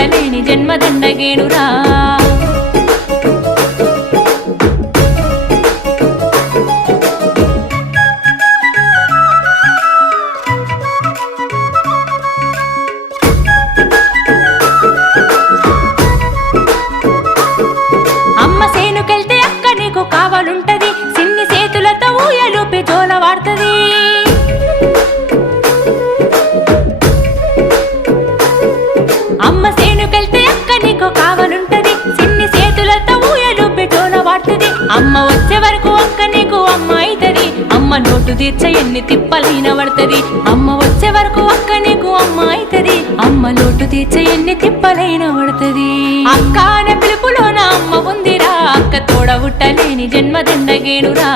పుట్టలేని జన్మదండగేనురా అమ్మ సేనుకెళ్తే అక్క నీకు కావాలుంటది సిన్ని చేతులతో ఊయలుపి జోల వాడుతది అమ్మ సేనుకెళ్తే అక్క నీకు కావాలుంటది సిన్ని చేతులతో ఊయలుపి జోల వాడుతది అమ్మ వచ్చే వరకు అక్క నీకు అమ్మ అయితది అమ్మ నోటు తీర్చ ఎన్ని తిప్పలైన పడుతది అమ్మ వచ్చే వరకు అక్క నీకు అమ్మ అయితది అమ్మ లోటు తీర్చ ఎన్ని తిప్పలైన పడుతది అక్క అనే పిలుపులోన అమ్మ ఉందిరా అక్క తోడ పుట్టలేని జన్మదండగేనురా